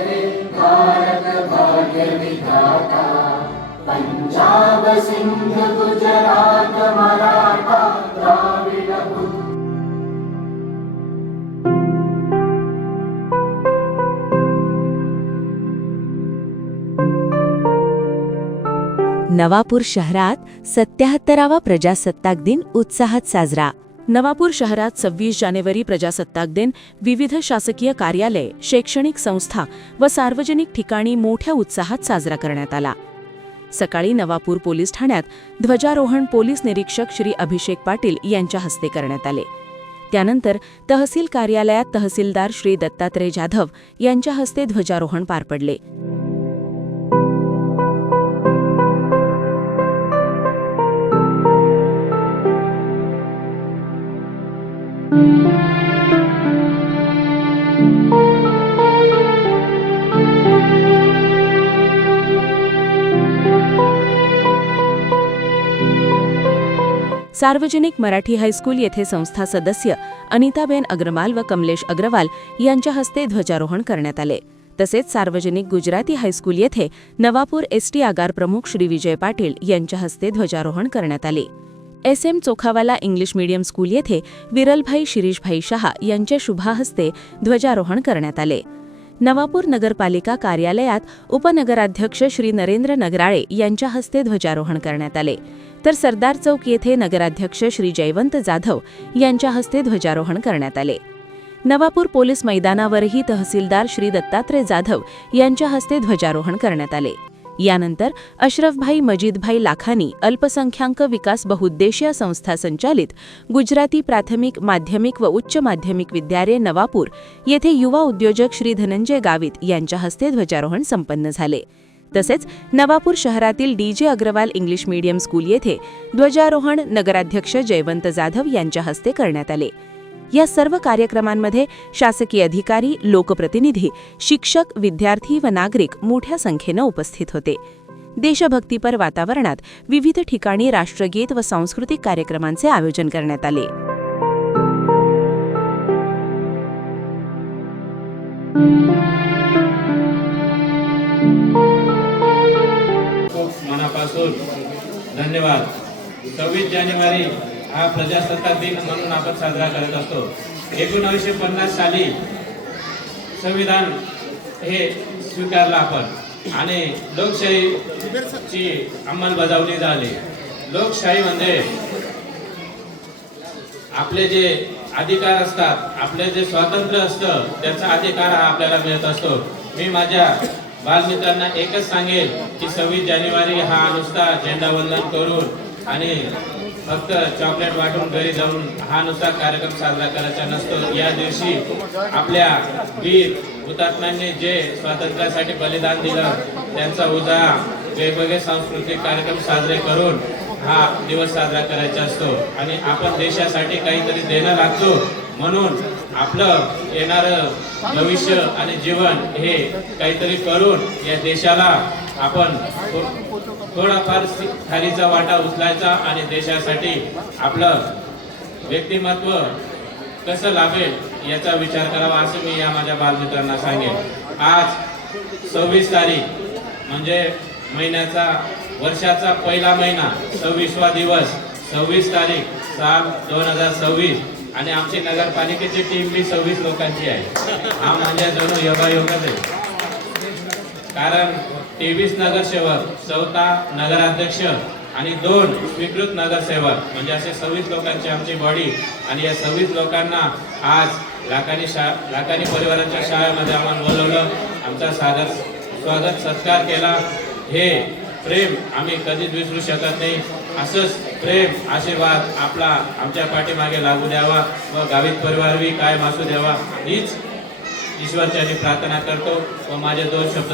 दे भारत भाग्य विधाता। पंजाब सिंध गुजरात मराठा द्राविड नवापूर शहरात 77वा प्रजासत्ताक दिन उत्साहात साजरा। नवापूर शहरात 26 जानेवारी प्रजासत्ताक दिन विविध शासकीय कार्यालय, शैक्षणिक संस्था व सार्वजनिक ठिकाणी मोठ्या उत्साहात साजरा करण्यात आला। सकाळी नवापूर पोलीस ठाण्यात ध्वजारोहण पोलीस निरीक्षक श्री अभिषेक पाटील यांच्या हस्ते करण्यात आले। त्यानंतर तहसील कार्यालयात तहसीलदार श्री दत्तात्रय जाधव यांच्या हस्ते ध्वजारोहण पार पडले। सार्वजनिक मराठी हायस्कूल येथे संस्था सदस्य अनिताबेन अग्रवाल व कमलेश अग्रवाल यांच्या हस्ते ध्वजारोहण करण्यात आले। तसेच सार्वजनिक गुजराती हायस्कूल येथे नवापूर एसटी आगार प्रमुख श्री विजय पाटील यांच्या हस्ते ध्वजारोहण करण्यात आले। SM चोखावाला इंग्लिश मीडियम स्कूल येथे विरलभाई शिरीषभाई शहा यांच्या शुभहस्ते ध्वजारोहण करण्यात आले। नवापूर नगरपालिका कार्यालयात उपनगराध्यक्ष श्री नरेंद्र नगराळे यांच्या हस्ते ध्वजारोहण करण्यात आले, तर सरदार चौक येथे नगराध्यक्ष श्री जयवंत जाधव यांच्या हस्ते ध्वजारोहण करण्यात आले। नवापूर पोलीस मैदानावरही तहसीलदार श्री दत्तात्रय जाधव यांच्या हस्ते ध्वजारोहण करण्यात आले। यानंतर अशरफभाई मजीदभाई लाखानी अल्पसंख्याक विकास बहुउद्देशीय संस्था संचालित गुजराती प्राथमिक, माध्यमिक व उच्च माध्यमिक विद्यालय नवापूर येथे युवा उद्योजक श्री धनंजय गावित यांच्या हस्ते ध्वजारोहण संपन्न झाले। तसेच नवापूर शहरातील DJ Agrawal English medium school येथे ध्वजारोहण नगराध्यक्ष जयवंत जाधव यांच्या हस्ते करण्यात आले। या सर्व कार्यक्रमांमध्ये शासकीय अधिकारी, लोकप्रतिनिधी, शिक्षक, विद्यार्थी व नागरिक मोठ्या संख्येने उपस्थित होते। देशभक्तीपर वातावरणात विविध ठिकाणी राष्ट्रगीत व सांस्कृतिक कार्यक्रमांचे आयोजन करण्यात आले। मनापासून धन्यवाद। 26 जानेवारी हा प्रजासत्ताक दिन म्हणून आपण साजरा करत असतो। 1950 साली संविधान हे स्वीकारलं आपण आणि लोकशाहीची अंमलबजावणी झाली। लोकशाहीमध्ये आपले जे अधिकार असतात, आपले जे स्वातंत्र्य असतं, त्याचा अधिकार हा आपल्याला मिळत असतो। मी माझ्या बालमित्रांना एकच सांगेल की 26 जानेवारी हा नुसता झेंडावंदन करून आणि फक्त चॉकलेट वाटून घरी जाऊन हा नुसता कार्यक्रम साजरा करायचा नसतो। या दिवशी आपल्या वीर हुतात्म्यांनी जे स्वातंत्र्यासाठी बलिदान दिलं त्यांचा उजाळा वेगवेगळे सांस्कृतिक कार्यक्रम साजरे करून हा दिवस साजरा करायचा असतो आणि आपण देशासाठी काहीतरी देणं लागतो। म्हणून आपलं येणारं भविष्य आणि जीवन हे काहीतरी करून या देशाला आपण थोडाफार खारीचा वाटा उचलायचा आणि देशासाठी आपलं व्यक्तिमत्व कसं लाभेल याचा विचार करावा असं मी या माझ्या बालमित्रांना सांगेन। आज 26 तारीख म्हणजे महिन्याचा, वर्षाचा पहिला महिना, 26वा दिवस, 26 तारीख साल 2026 आणि आमची नगरपालिकेची टीम बी 26 लोकांची आहे। हा म्हणजे जणू योगायोगच आहे, कारण 23 नगरसेवक, 14 नगराध्यक्ष आणि 2 स्वीकृत नगरसेवक म्हणजे असे 26 लोकांची आमची बॉडी आणि या 26 लोकांना आज लाखानी परिवाराच्या शाळेमध्ये आम्हाला बोलवलं, आमचा स्वागत सत्कार केला। हे प्रेम आम्ही कधीच विसरू शकत नाही। असंच प्रेम, आशीर्वाद आपला आमच्या पाठीमागे लागू द्यावा व गावित परिवारही कायम असू द्यावा हीच ईश्वरचरणी प्रार्थना करतो व माझे 2 शब्द